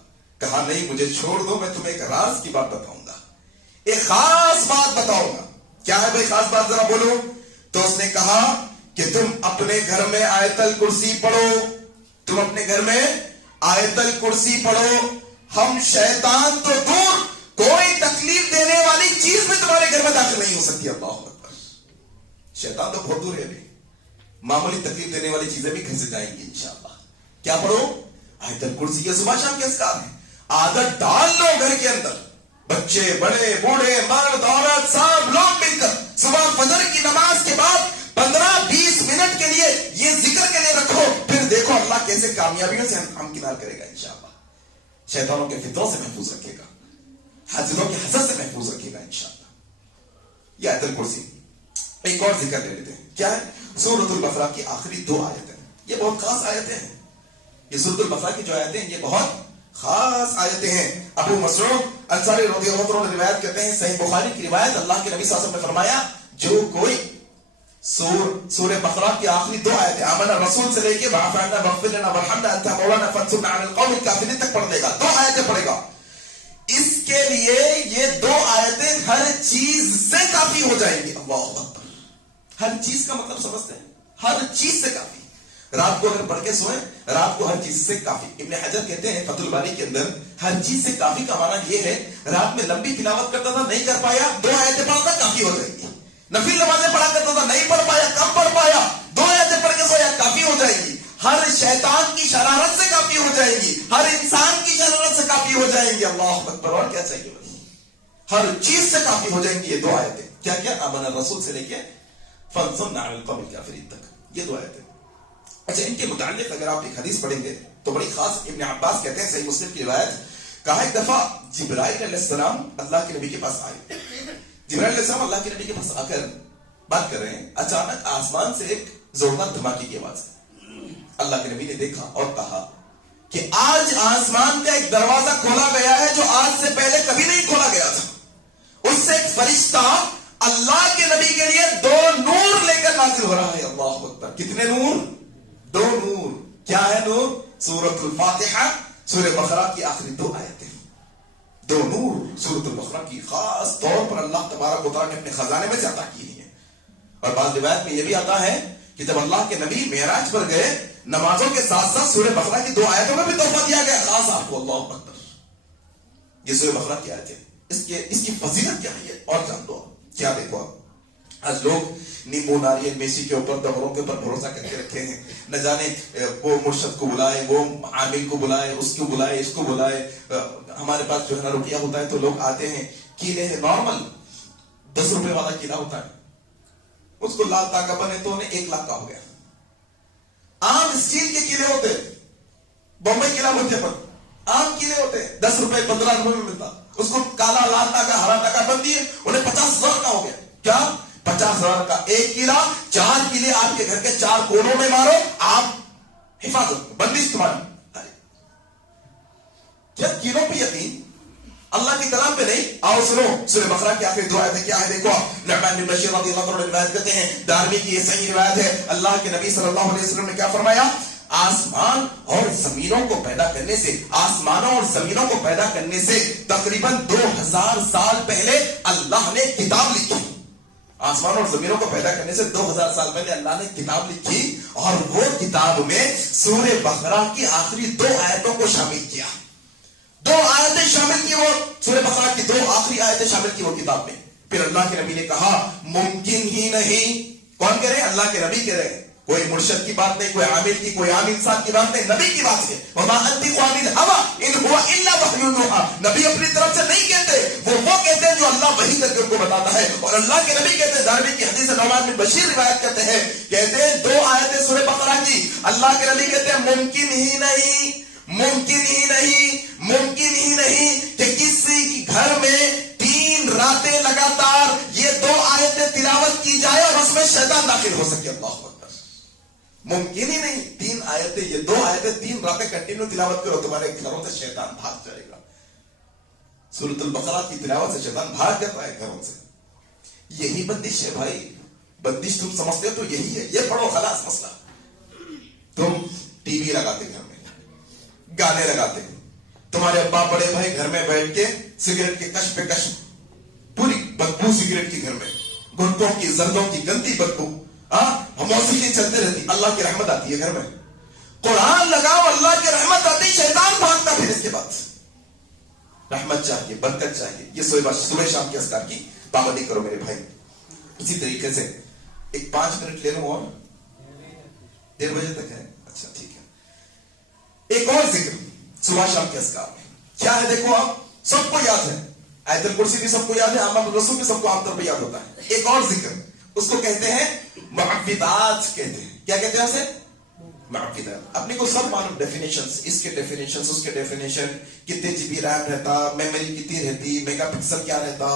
کہا نہیں مجھے چھوڑ دو، میں تمہیں ایک راز کی بات بتاؤں گا، ایک خاص بات بتاؤں گا. کیا ہے بھائی خاص بات، ذرا بولو. تو اس نے کہا کہ تم اپنے گھر میں آیت الکرسی پڑھو، تم اپنے گھر میں آیت الکرسی پڑھو. ہم شیطان تو دور، کوئی تکلیف دینے والی چیز بھی تمہارے گھر میں داخل نہیں ہو سکتی. اللہ اکبر. شیطان تو بہت دور ہے ابھی، معمولی تکلیف دینے والی چیزیں بھی گھر سے جائیں گی انشاءاللہ. کیا پڑھو؟ آیت الکرسی. یہ صبح شام کے اذکار ہیں. عادت ڈال لو گھر کے اندر، بچے، بڑے، بوڑھے، مرد، عورت، سب لوگ مل کر صبح فجر کی نماز کے بعد 15-20 منٹ کے لیے یہ ذکر کے لیے رکھو. پھر دیکھو اللہ کیسے کامیابیوں سے ہم کنار کرے گا انشاءاللہ. شیطانوں کے فتنوں سے محفوظ رکھے گا، حاسدوں کے حسد سے محفوظ رکھے گا انشاءاللہ. یہ آیت الکرسی. ایک اور ذکر لے لیتے ہیں. کیا ہے؟ سورۃ البقرہ کی آخری 2 آیتیں. یہ بہت خاص آیتیں ہیں. یہ سورۃ البقرہ کی جو آیتیں ہیں یہ بہت خاص آیتیں ہیں. ابو مسعود انصاری رضی اللہ عنہ روایت کرتے ہیں، صحیح بخاری کی روایت، اللہ کے نبی صلی اللہ علیہ وسلم نے فرمایا جو کوئی سورہ بقرہ کی آخری 2 آیتیں آمنا رسول سے لے کے واعف عنا واغفر لنا وارحمنا انت مولانا فانصرنا علی القوم الکافرین تک پڑھ لے گا، 2 آیتیں پڑھے گا، اس کے لیے یہ 2 آیتیں ہر چیز سے کافی ہو جائیں گی. اللہ اکبر. ہر چیز کا مطلب سمجھتے ہیں؟ ہر چیز سے کافی. رات کو اگر پڑھ کے سوئیں، رات کو ہر چیز سے کافی. ابن حجر کہتے ہیں فتح الباری کے اندر ہر چیز سے کافی کا معنی یہ ہے رات میں لمبی تلاوت کرتا تھا نہیں کر پایا، 2 آیتیں پڑھا تھا کافی ہو جائیں گی. نفل نمازیں پڑھا کرتا تھا نہیں پڑھ پایا، کم پڑھ پایا، 2 آیتیں پڑھ کے سویا کافی ہو جائے گی. ہر شیطان کی شرارت سے کافی ہو جائے گی، ہر انسان کی شرارت سے کافی ہو جائیں گی. اللہ اکبر. اور کیا چاہیے؟ ہر چیز سے کافی ہو جائیں گی یہ 2 آیتیں. کیا کیا؟ آمنا رسول سے لے کے فانصرنا علی القوم الکافرین تک، یہ 2 آیتیں. اچھا ان کے متعلق اگر آپ ایک حدیث پڑھیں گے تو بڑی خاص. ابن عباس کہتے ہیں صحیح مسلم کی روایت، کہا ایک دفعہ جبرائیل علیہ السلام اللہ کے نبی کے پاس آئے. جبرائیل علیہ السلام اللہ کے نبی کے پاس آ کر بات کر رہے ہیں، اچانک آسمان سے ایک زوردار دھماکے کی آواز. اللہ کے نبی نے دیکھا اور کہا کہ آج آسمان کا ایک دروازہ کھولا گیا ہے جو آج سے پہلے کبھی نہیں کھولا گیا تھا. اس سے ایک فرشتہ اللہ کے نبی کے لیے 2 نور لے کر نازل ہو رہا ہے. اللہ اکبر. کتنے نور؟ 2 نور. کیا ہے نور؟ سورۃ الفاتحہ، سورہ بقرہ کی آخری 2 آیتیں. 2 نور سورۃ البقرہ کی خاص طور پر اللہ تبارک و تعالیٰ نے اپنے خزانے میں سے عطا کی ہے. اور بعض روایت میں یہ بھی آتا ہے کہ جب اللہ کے نبی معراج پر گئے، نمازوں کے ساتھ ساتھ سورہ بقرہ کی 2 آیتوں میں بھی تحفہ دیا گیا خاص آپ کو. اللہ اکبر. یہ سورہ بقرہ کی آیت ہے. اس کی فضیلت کیا ہے اور جان دو. کیا دیکھو آپ، آج لوگ نیمبو ناریل میسی کے اوپر دوروں کے اوپر بھروسہ کر کے رکھے ہیں. نہ جانے وہ مرشد کو بلائے، وہ عامل کو بلائے، اس کو بلائے، اس کو بلائے. ہمارے پاس جو ہے نا رقیہ ہوتا ہے تو لوگ آتے ہیں، کیلے نارمل 10 روپے والا کیلا ہوتا ہے، اس کو لال تاکہ بنے تو انہیں 1 لاکھ کا ہو گیا. عام اسٹیل کے کیلے ہوتے، بمبئی کیلا بولتے پر عام کیلے ہوتے 10 روپے 15 روپے میں ملتا. اس کو کالا لال تاکہ ہرا تاکہ بن دیے، انہیں 50,000 کا ہو گیا. کیا 50,000 کا 1 کیلا؟ 4 کیلے آپ کے گھر کے 4 کونوں میں مارو، آپ حفاظت بندش تمہاری. کیا کیلوں پہ یقین، اللہ کی کلام پہ نہیں؟ آؤ سنو سورہ بقرہ کی آخری 2 آیتیں کیا ہے دیکھو. نعمان بن بشیر رضی اللہ عنہ روایت کرتے ہیں، دارمی کی یہ صحیح روایت ہے، اللہ کے نبی صلی اللہ علیہ وسلم نے کیا فرمایا؟ آسمان اور زمینوں کو پیدا کرنے سے، آسمانوں اور زمینوں کو پیدا کرنے سے تقریباً 2000 سال پہلے اللہ نے کتاب لکھی. آسمان اور زمینوں کو پیدا کرنے سے 2000 سال پہلے اللہ نے کتاب لکھی، اور وہ کتاب میں سورہ بقرہ کی آخری 2 آیتوں کو شامل کیا. 2 آیتیں شامل کی، وہ سورہ بقرہ کی 2 آخری آیتیں شامل کی وہ کتاب میں. پھر اللہ کے نبی نے کہا ممکن ہی نہیں. کون کہہ رہے ہیں؟ اللہ کے نبی کہہ رہے ہیں. کوئی مرشد کی بات نہیں، کوئی عامل کی، کوئی عام انسان کی بات نہیں، نبی کی بات ہے. وما انطق عن الهوى ان هو الا وحی یوحى. نبی اپنی طرف سے نہیں کہتے، وہ کہتے ہیں جو اللہ وحی کر کے ان کو بتاتا ہے. اور اللہ کے نبی کہتے ہیں، دارمی کی حدیث نعمان بن بشیر روایت کرتے ہیں، کہتے ہیں 2 آیتیں سورہ بقرہ کی، اللہ کے نبی کہتے ہیں ممکن ہی نہیں، ممکن ہی نہیں، ممکن ہی نہیں کہ کسی گھر میں 3 راتیں لگاتار یہ 2 آیتیں تلاوت کی جائے اور اس میں شیطان داخل ہو سکے. اللہ اکبر. ممکن ہی نہیں. 3 آیتیں، یہ 2 آیتیں 3 راتیں کنٹینیو تلاوت کرو، تمہارے گھروں سے شیطان بھاگ جائے گا. سورۃ البقرہ کی تلاوت سے شیطان بھاگ جاتا ہے گھروں سے. یہی بندش ہے بھائی. بندش تم سمجھتے ہو تو یہی ہے. یہ پڑھو خلاص مسئلہ. تم ٹی وی لگاتے گھر میں، گانے لگاتے، تمہارے ابا بڑے بھائی گھر میں بیٹھ کے سگریٹ کے کش پہ کش، پوری بدبو سگریٹ کی گھر میں، گٹکوں کی، زردوں کی گندی بدبو، موسیقی چلتے رہتی. اللہ کی رحمت آتی ہے گھر میں. قرآن لگاؤ، اللہ کی رحمت آتی، شیطان بھاگتا. پھر اس کے بعد رحمت چاہیے، برکت چاہیے. یہ صبح شام کے اذکار کی پابندی کرو میرے بھائی. اسی طریقے سے ایک 5 منٹ لے لوں اور 1:30 بجے تک ہے. اچھا ٹھیک ہے. ایک اور ذکر صبح شام کے اذکار میں کیا ہے دیکھو. آپ سب کو یاد ہے، آیت الکرسی بھی سب کو یاد ہے، آمن الرسول بھی سب کو عام طور پہ یاد ہوتا ہے. ایک اور ذکر، اس کو کہتے ہیں معوذات. کہتے ہیں کیا کہتے ہیں اسے؟ معوذات. اپنے کو سب معلوم ڈیفینیشنز، اس کے ڈیفینیشنز، اس کے ڈیفینیشن، کتنے جی بی ریم رہتا، میموری کتنی رہتی، میگا پکسل کیا رہتا،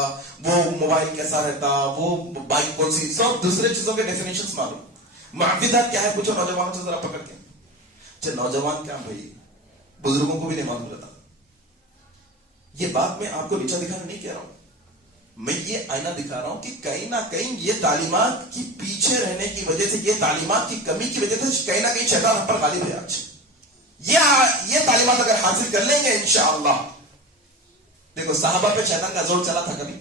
وہ موبائل کیسا رہتا، وہ بائک کون سی، سب دوسرے چیزوں کے ڈیفینیشنز معلوم. معوذات کیا ہے پوچھو نوجوانوں سے ذرا پکڑ کے. اچھا نوجوان کیا بھائی، بزرگوں کو بھی نہیں معلوم رہتا. یہ بات میں آپ کو نیچا دکھانا نہیں کہہ رہا ہوں، میں یہ آئینہ دکھا رہا ہوں کہ کہیں نہ کہیں یہ تعلیمات کی پیچھے رہنے کی وجہ سے، یہ تعلیمات کی کمی کی وجہ سے کہیں نہ کہیں شیطان ہم پر غالب ہے. آج یہ تعلیمات اگر حاصل کر لیں گے انشاءاللہ. دیکھو صحابہ پہ شیطان کا زور چلا تھا، کبھی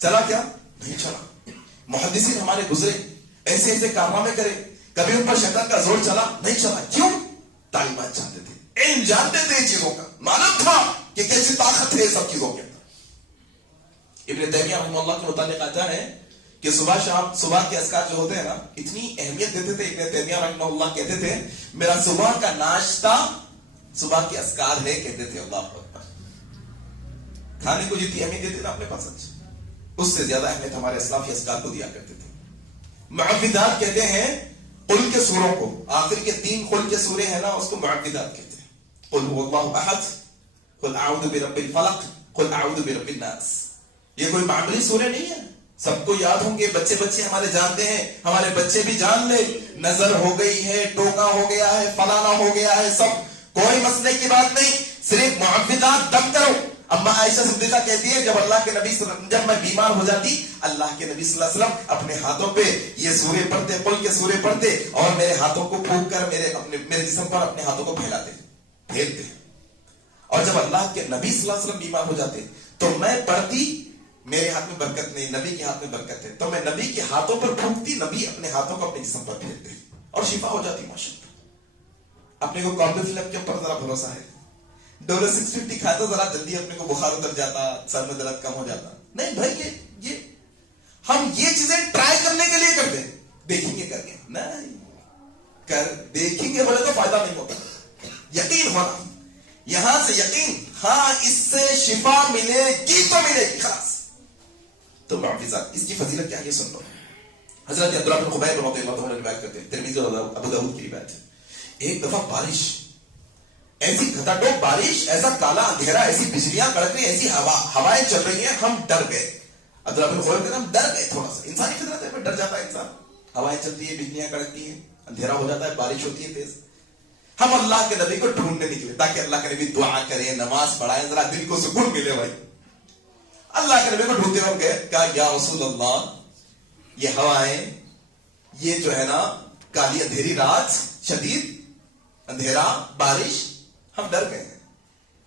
چلا کیا؟ نہیں چلا. محدثین ہمارے گزرے ایسے ایسے کارنامے کرے، کبھی ان پر شیطان کا زور چلا نہیں چلا. کیوں؟ تعلیمات جانتے تھے، علم جانتے تھے، ان چیزوں کا معلوم تھا کہ کیسی طاقت ہے سب چیزوں کے اندر. ابن تیمیہ رحمہ اللہ کے متعلق آتا ہے کہ صبح شام، صبح کے اذکار جو ہوتے ہیں نا، اتنی اہمیت دیتے تھے. ابن تیمیہ رحمہ اللہ کہتے تھے میرا صبح کا ناشتہ صبح کے اذکار ہے، کہتے تھے. اللہ اکبر. کھانے کو جتنی اہمیت دیتے تھے اپنے پاس، اس سے زیادہ اہمیت ہمارے اسلاف اذکار کو دیا کرتے تھے. معوذات کہتے ہیں قل کے سوروں کو، آخر کے 3 قل کے سورے ہیں نا، اس کو معوذات کہتے ہیں. قل هو اللہ احد، قل اعوذ برب الفلق، قل اعوذ برب الناس. یہ کوئی معمولی سورے نہیں ہے، سب کو یاد ہوں گے. بچے ہمارے جانتے ہیں، ہمارے بچے بھی جان لے. نظر ہو گئی ہے، ٹوکا ہو گیا ہے، فلانا ہو گیا ہے، سب کوئی مسئلے کی بات نہیں. صرف معوذات دم کرو، اما عائشہ صدیقہ کہتی ہے جب اللہ کے نبی جب میں بیمار ہو جاتی اللہ کے نبی صلی اللہ علیہ وسلم اپنے ہاتھوں پہ یہ سورے پڑھتے قل کے سورے پڑھتے اور میرے ہاتھوں کو پھونک کر میرے جسم پر اپنے ہاتھوں کو پھیلتے اور جب اللہ کے نبی صلی اللہ علیہ وسلم بیمار ہو جاتے تو میں پڑھتی میرے ہاتھ میں برکت نہیں نبی کے ہاتھ میں برکت ہے تو میں نبی کے ہاتھوں پر پھونکتی نبی اپنے ہاتھوں کو اپنے جسم پر پھیلتے اور شفا ہو جاتی ماشاءاللہ. اپنے کو کاربو فلم کے اوپر ذرا بھروسہ ہے ڈولر 650 کھاتا تو ذرا جلدی اپنے کو بخار اتر جاتا سر میں درد کم ہو جاتا. نہیں بھائی یہ ہم یہ چیزیں ٹرائی کرنے کے لیے کرتے دیکھیں گے کر کے نہیں دیکھیں گے بولے تو فائدہ نہیں ہوتا. یقین ہونا یہاں سے یقین ہاں اس سے شفا ملے گی تو ملے گی خلاص. تو معجزات اس کی فضیلت کیا ہے یہ سن لو. حضرت عبداللہ بن خبیب رضی اللہ عنہ روایت کرتے ہیں ترمذی اور ابو داؤد کی روایت ہے. ایک دفعہ بارش ایسی گھٹا ٹوپ بارش ایسا کالا اندھیرا ایسی بجلیاں کڑک رہی ایسی ہوائیں چل رہی ہیں ہم ڈر گئے. عبداللہ بن خبیب کہتے ہیں ہم ڈر گئے تھوڑا سا انسانی فطرت ہے ڈر جاتا ہے انسان. ہوائیں چلتی ہے بجلیاں کڑکتی ہیں اندھیرا ہو جاتا ہے بارش ہوتی ہے تیز. ہم اللہ کے نبی کو ڈھونڈنے نکلے تاکہ اللہ کے نبی دعا کرے نماز پڑھائے ذرا دل کو سکون ملے. بھائی اللہ کے نبی کو ڈھونڈتے ہوئے گئے کہا یا رسول اللہ یہ ہوائیں یہ جو ہے نا کالی اندھیری رات شدید اندھیرا بارش ہم ڈر گئے ہیں.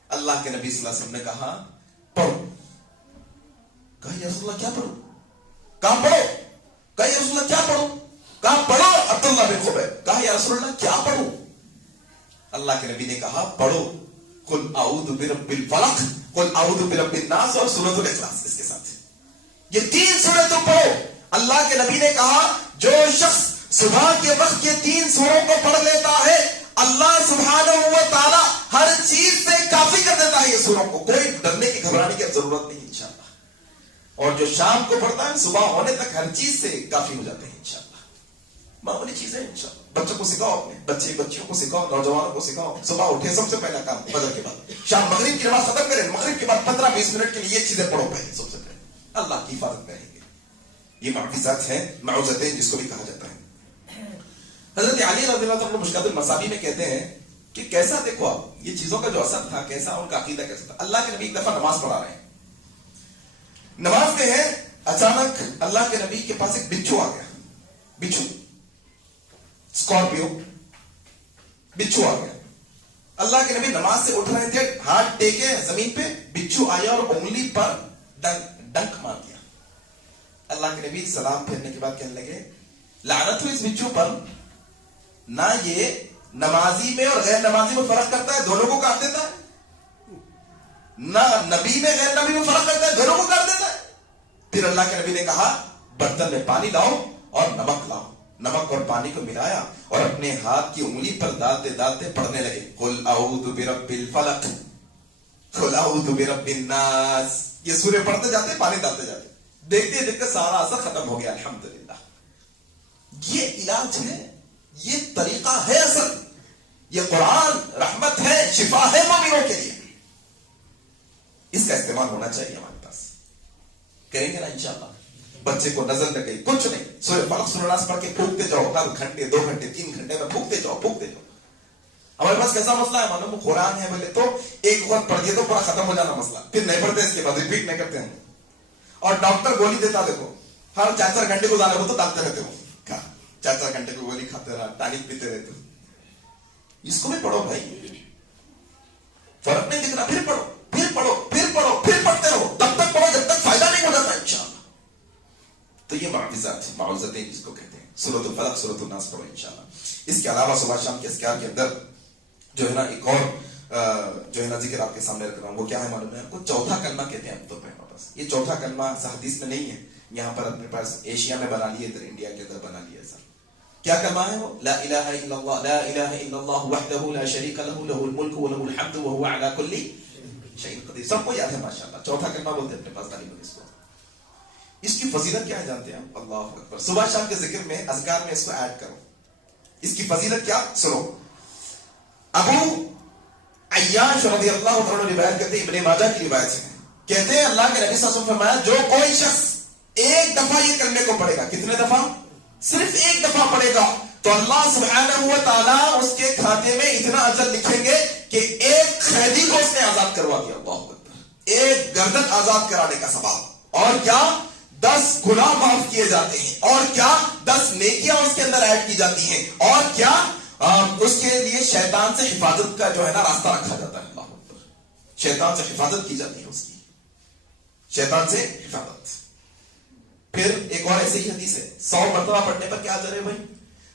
اللہ کے نبی صلی اللہ علیہ وسلم نے کہا پڑھو. کہا یا رسول اللہ کیا پڑھو. کہا پڑھو. کہا یا رسول اللہ کیا پڑھو. کہا پڑھو. عبداللہ بن خبیب کہا یا رسول اللہ کیا پڑھو. اللہ کے نبی نے کہا پڑھو قل اعوذ برب الفلق قل اعوذ برب الناس اور سورۃ الاخلاص. اس کے ساتھ یہ 3 سوریں تم پڑھو. اللہ کے نبی نے کہا جو شخص صبح کے وقت یہ 3 سوروں کو پڑھ لیتا ہے اللہ سبحانہ و تعالی ہر چیز سے کافی کر دیتا ہے. یہ سوروں کو کوئی ڈرنے کی گھبرانے کی ضرورت نہیں انشاءاللہ. اور جو شام کو پڑھتا ہے صبح ہونے تک ہر چیز سے کافی ہو جاتے ہیں انشاءاللہ. معمولی چیزیں انشاءاللہ. بچوں کو سکھاؤ اپنے بچیوں کو سکھاؤ نوجوانوں کو سکھاؤ. صبح اٹھے سب سے پہلا کام فجر کے بعد شام مغرب کی نماز ختم کریں مغرب کے بعد 15-20 منٹ کے لیے یہ چیزیں پڑھو پہلے سب سے پہلے اللہ کی حفاظت کریں گے. یہ معجزات ہیں معوذتیں جس کو بھی کہا جاتا ہے. حضرت علی رضی اللہ عنہ مشکات المصابیح میں کہتے ہیں کہ کیسا دیکھو آپ یہ چیزوں کا جو اثر تھا کیسا ان کا عقیدہ کیسا تھا. اللہ کے نبی ایک دفعہ نماز پڑھا رہے ہیں نماز میں ہے اچانک اللہ کے نبی کے پاس ایک بچھو آ گیا. بچھو اسکارپیو بچھو آ گیا. اللہ کے نبی نماز سے اٹھ رہے تھے ہاتھ ٹیکے زمین پہ بچھو آیا اور انگلی پر ڈنک مار دیا. اللہ کے نبی سلام پھیرنے کے بعد کہنے لگے لعنت ہو اس بچھو پر. نہ یہ نمازی میں اور غیر نمازی میں فرق کرتا ہے دونوں کو کاٹ دیتا ہے. نہ نبی میں غیر نبی میں فرق کرتا ہے دونوں کو کاٹ دیتا ہے. پھر اللہ کے نبی نے کہا برتن میں پانی لاؤ اور نمک لاؤ. نمک اور پانی کو ملایا اور اپنے ہاتھ کی انگلی پر ڈالتے ڈالتے پڑھنے لگے قل اعوذ برب الفلق قل اعوذ برب الناس. یہ سورے پڑھتے جاتے پانی ڈالتے جاتے دیکھتے دیکھتے سارا اثر ختم ہو گیا الحمدللہ. یہ علاج ہے یہ طریقہ ہے اصل. یہ قرآن رحمت ہے شفا ہے مومنوں کے لیے. اس کا استعمال ہونا چاہیے ہمارے پاس. کریں گے نا انشاءاللہ. بچے کو نظر لگ گئی کچھ نہیں سورہ فلق سورہ ناس پڑھ کے پھونکتے جاؤ ہر گھنٹے 2 گھنٹے 3 گھنٹے میں پھونکتے جاؤ. ہمارے پاس کیسا مسئلہ ہے معلوم قرآن ہے بولے تو ایک وقت پڑھ دیا تو پورا ختم ہو جانا مسئلہ پھر نہیں پڑھتے اس کے بعد ریپیٹ نہیں کرتے ہم. اور ڈاکٹر گولی دیتا دیکھو ہر 4 گھنٹے کو جانے ہو تو ڈالتے رہتے ہو 4 گھنٹے کو گولی کھاتے رہا ٹانک پیتے رہتے ہو. اس کو بھی پڑھو بھائی فرق نہیں دکھ رہا پھر پڑھو پھر پڑھو پھر پڑھو پھر پڑھتے رہو تب تک پڑھو جب تک فائدہ نہیں ہو جاتا انشاءاللہ. تو یہ معجزات معوذتیں جس کو کہتے ہیں سورۃ الفلق سورۃ الناس پڑھو انشاءاللہ. اس کے علاوہ صبح شام کے اذکار کے اندر جو ہے نا ایک اور جو ہے نا ذکر آپ کے سامنے رکھ رہا ہوں وہ کیا ہے معلوم ہے آپ کو چوتھا کلمہ کہتے ہیں ہم تو پاس. یہ چوتھا کلمہ حدیث میں نہیں ہے یہاں پر اپنے پاس ایشیا میں بنا لیے ادھر انڈیا کے اندر بنا لیے. ایسا کیا کلمہ ہے وہ لا الہ الا اللہ لا الہ الا اللہ وحدہ لا شریک لہ لہ الملک ولہ الحمد وهو علی کل شیء قدیر. سب کو یاد ہے ماشاءاللہ. چوتھا کلمہ بولتے ہیں اپنے پاس غالباً اس کو. اس کی فضیلت کیا ہے جانتے ہیں آپ؟ اللہ اکبر. صبح شام کے ذکر میں اذکار میں اس کو ایڈ کرو. اس کی فضیلت کیا سنو. ابو عیاش رضی اللہ عنہ روایت کرتے ہیں ابن ماجہ کی روایت سے کہتے ہیں اللہ کے نبی صلی اللہ علیہ وسلم فرمایا جو کوئی شخص ایک دفعہ یہ کلمے کو پڑھے گا کتنے دفعہ صرف ایک دفعہ پڑھے گا تو اللہ سبحانہ و تعالی اس کے کھاتے میں اتنا اجر لکھیں گے کہ ایک قیدی کو اس نے آزاد کروا دیا. اللہ اکبر. ایک گردن آزاد کرانے کا ثواب، اور کیا 10 گناہ معاف کیے جاتے ہیں، اور کیا 10 نیکیاں اس کے اندر ایڈ کی جاتی ہیں، اور کیا اس کے لیے شیطان سے حفاظت کا جو ہے نا راستہ رکھا جاتا ہے۔ اللہ اکبر، شیطان سے حفاظت کی جاتی ہے، اس کی شیطان سے حفاظت۔ پھر ایک اور ایسی ہی حدیث ہے، 100 مرتبہ پڑھنے پر کیا اجر ہے بھائی؟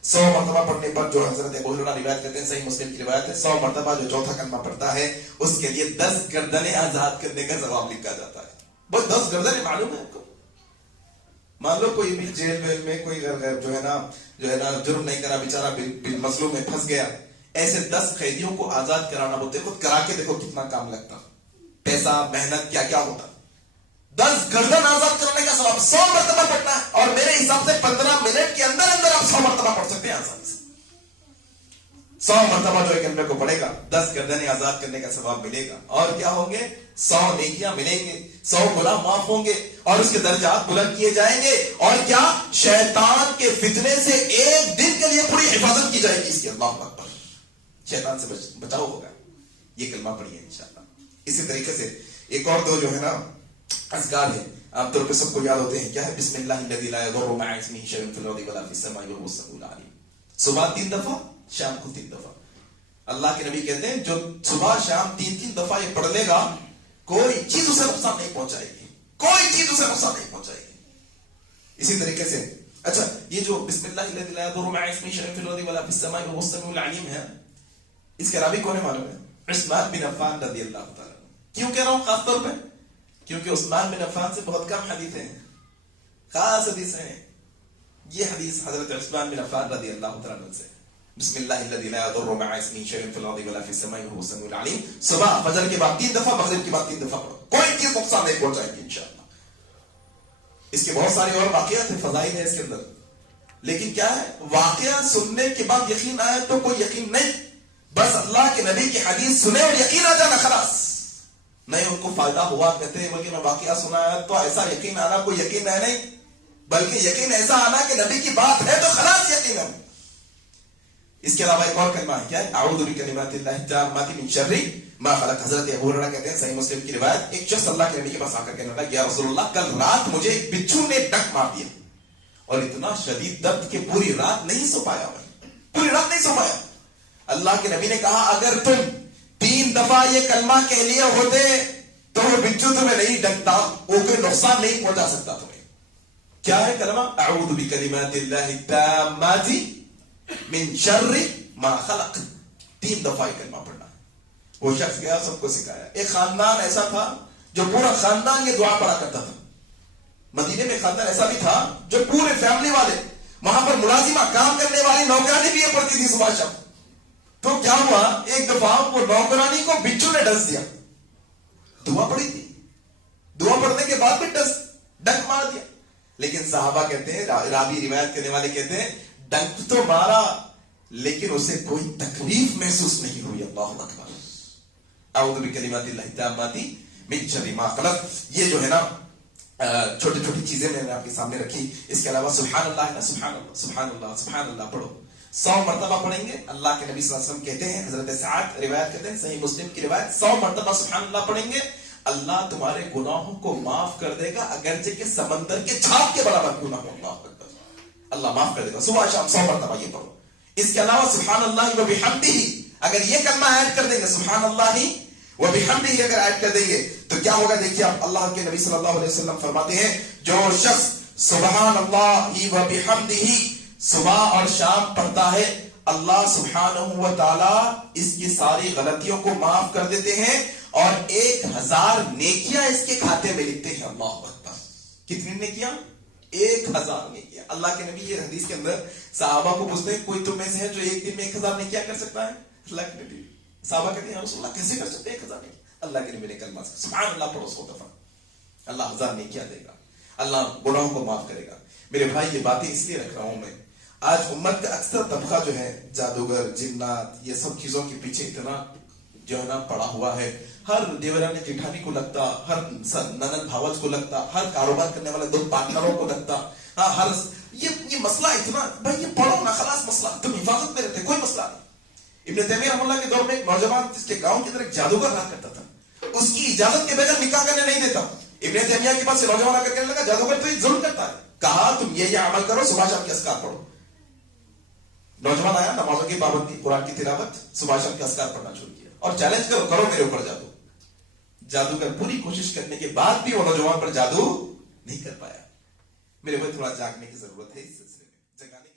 100 مرتبہ پڑھنے پر جو حضرت ابو ہریرہ روایت کرتے ہیں، صحیح مسلم کی روایت ہے، 100 مرتبہ جو چوتھا کلمہ پڑھتا ہے اس کے لیے 10 گردنیں آزاد کرنے کا ثواب لکھا جاتا ہے۔ بس 10 گردنیں معلوم ہے آپ کو؟ مان لو کوئی بھی جیل ویل میں کوئی جو ہے نا جرم نہیں کرا، بیچارہ مظلوم میں پھنس گیا، ایسے 10 قیدیوں کو آزاد کرانا بولتے، خود کرا کے دیکھو کتنا کام لگتا، پیسہ محنت کیا کیا ہوتا۔ 10 گردن آزاد کرنے کا ثواب 100 مرتبہ پڑھنا ہے، اور میرے حساب سے 15 منٹ کے اندر اندر آپ 100 مرتبہ پڑھ سکتے ہیں آسانی سے۔ 100 مرتبہ جو ایک کلمے کو پڑھے گا 10 گردنیں آزاد کرنے کا ثواب ملے گا، اور کیا ہوں گے؟ 100 نیکیاں ملیں گے، 100 گناہ معاف ہوں گے، اور اس کے درجات بلند کیے جائیں گے، اور کیا شیطان کے فتنے سے ایک دن کے لیے پوری حفاظت کی جائے گی اس کی۔ اللہ اکبر، شیطان سے بچاؤ ہوگا۔ یہ کلمہ پڑھیے انشاءاللہ۔ اسی طریقے سے ایک اور دو جو ہے نا اذکار ہے، عام طور پہ سب کو یاد ہوتے ہیں، کیا ہے؟ بسم اللہ الذی لا یضر مع اسمہ شیء فی الارض ولا فی السماء وهو السمیع العلیم۔ صبح 3 دفعہ، شام کو 3 دفعہ۔ اللہ کے نبی کہتے ہیں جو صبح شام 3 دفعہ یہ پڑھ لے گا، کوئی چیز اسے نقصان نہیں پہنچائے گی، کوئی چیز اسے نقصان نہیں پہنچائے گی۔ اسی طریقے سے اچھا، یہ جو بسم اللہ الذی لا یضر مع اسمہ شیء فی الارض ولا فی السماء وهو السمیع العلیم ہے، اس کے راوی کون ہے معلوم ہے؟ عثمان بن عفان رضی اللہ تعالیٰ۔ کیوں کہہ رہا ہوں خاص طور پہ؟ کیونکہ عثمان بن عفان سے بہت کم حدیثیں ہیں، خاص حدیثیں ہیں۔ یہ حدیث حضرت عثمان بن عفان رضی اللہ تعالیٰ عنہ سے، بسم اللہ الذی لا یضر مع اسمہ شیء فی الارض ولا فی السماء وهو السمیع العلیم، صبح فجر کے بعد 3 دفعہ، مغرب کے بعد 3 دفعہ پڑھو، کوئی چیز نقصان نہیں پہنچائے گی انشاءاللہ۔ اس کے بہت سارے اور واقعات ہیں، فضائل ہیں اس کے اندر، لیکن کیا ہے؟ واقعہ سننے کے بعد یقین آئے تو کوئی یقین نہیں، بس اللہ کے نبی کی حدیث سنے اور یقین آ جانا، خلاص۔ نہیں ان کو فائدہ ہوا، کہتے ہیں بلکہ میں واقعہ سنا ہے تو ایسا یقین آنا، کوئی یقین ہے نہیں، بلکہ یقین ایسا آنا کہ نبی کی بات ہے تو خلاص یقین ہے۔ اس کے علاوہ ایک اور کلمہ ہے، کیا ہے؟ اعوذ بکلمات اللہ التامات من شر ما خلق۔ حضرت ابو ہریرہ کہتے ہیں، صحیح مسلم کی روایت، ایک شخص اللہ کے نبی کے پاس آ کر کہنے لگا، یا رسول اللہ کل رات مجھے ایک بچھو نے ڈک مار دیا، اور اتنا شدید درد کہ پوری رات نہیں سو پایا، پوری رات نہیں سو پایا۔ اللہ کے نبی نے کہا اگر تم 3 دفعہ یہ کلمہ کہہ لیے ہوتے تو وہ بچھو تمہیں نہیں ڈکتا، وہ کوئی نقصان نہیں پہنچا سکتا تمہیں۔ کیا ہے کلمہ؟ اعوذ بکلمات اللہ التامات من شر ما خلق۔ 3 دفعہ یہ کلمہ پڑھنا۔ وہ شخص گیا، سب کو سکھایا۔ ایک خاندان ایسا تھا جو پورا خاندان یہ دعا پڑھا کرتا تھا۔ مدینے میں خاندان ایسا بھی تھا جو پورے فیملی والے، وہاں پر ملازمہ کام کرنے والی نوکرانی بھی یہ پڑھتی تھی صبح شام۔ تو کیا ہوا، ایک دفعہ وہ نوکرانی کو بچھو نے ڈس دیا، دعا پڑھی تھی، دعا پڑھنے کے بعد بھی ڈنک مار دیا۔ لیکن صحابہ کہتے ہیں، راوی روایت کرنے والے کہتے ہیں، ڈنک تو مارا لیکن اسے کوئی تکلیف محسوس نہیں ہوئی۔ اللہ اکبر۔ اعوذ بکلمات اللہ التامات من شر ما خلق۔ یہ جو ہے نا چھوٹی چھوٹی چیزیں میں نے آپ کے سامنے رکھی۔ اس کے علاوہ سبحان اللہ ہے نا، سبحان اللہ سبحان اللہ سبحان اللہ پڑھو، 100 مرتبہ پڑھیں گے۔ اللہ کے نبی صلی اللہ علیہ وسلم کہتے ہیں، حضرت سعد روایت کرتے ہیں، صحیح مسلم کی روایت، 100 مرتبہ سبحان اللہ پڑھیں گے، اللہ تمہارے گناہوں کو معاف کر دے گا، اگرچہ کہ سمندر کے چھاپ کے برابر گناہ ہو، اللہ معاف کر دے گا۔ صبح شام 100 مرتبہ یہ پڑھو۔ اس کے علاوہ سبحان اللہ و بحمدہ، اگر یہ کلمہ ایڈ کر دیں گے، سبحان اللہ و بحمدہ اگر ایڈ کر دیں گے تو کیا ہوگا؟ دیکھیے آپ، اللہ کے نبی صلی اللہ علیہ وسلم فرماتے ہیں، جو شخص سبحان اللہ و بحمدہ صبح اور شام پڑھتا ہے، اللہ سبحانہ و تعالی اس کی ساری غلطیوں کو معاف کر دیتے ہیں، اور 1000 نیکیاں اس کے کھاتے میں لکھتے ہیں۔ اللہ اکبر۔ کتنی نیکیاں؟ 1000 نیکیاں۔ اللہ کے نبی یہ حدیث کے اندر صحابہ کو پوچھتے ہیں، کوئی تم میں سے ہے جو ایک دن میں 1000 نیکیاں کر سکتا ہے؟ اللہ کے نبی صحابہ کہتے ہیں، رسول اللہ کیسے کر سکتے ہیں 1000 نیکیاں؟ اللہ کے نبی نے کلمہ سبحان اللہ پڑھو 100 دفعہ، اللہ 1000 نیکیاں دے گا، اللہ گناہوں کو معاف کرے گا۔ میرے بھائی یہ باتیں اس لیے رکھ رہا ہوں میں، آج امت کا اکثر طبقہ جو ہے جادوگر، جنات، یہ سب چیزوں کے پیچھے اتنا جو ہے نا پڑا ہوا ہے، ہر دیورانی جیٹھانی کو لگتا، ہر ننند بھاوج کو لگتا، ہر کاروبار کرنے والے 2 پارٹنروں کو لگتا، ہاں ہر یہ مسئلہ اتنا، بھائی یہ پڑھو نا خلاص، مسئلہ تم حفاظت میں رہتے، کوئی مسئلہ نہیں۔ ابن تیمیہ رحمہ اللہ کے دور میں ایک نوجوان جس کے گاؤں کے اندر ایک جادوگر رہا کرتا تھا، اس کی اجازت کے بغیر نکاح کرنے نہیں دیتا. ابن تیمیہ کے پاس سے نوجوان آ کر کہنے لگا جادوگر تو یہ ظلم کرتا ہے. کہا تم یہ عمل کرو, صبح شام کے اذکار پڑھو. نوجوان آیا, نمازوں کی پابندی, قرآن کی تلاوت, صبح شام کے اذکار پڑھنا شروع کیا اور چیلنج کرو میرے اوپر جادو. جادوگر پوری کوشش کرنے کے بعد بھی وہ نوجوان پر جادو نہیں کر پایا. میرے کو تھوڑا جاگنے کی ضرورت ہے اس سلسلے میں. جگانے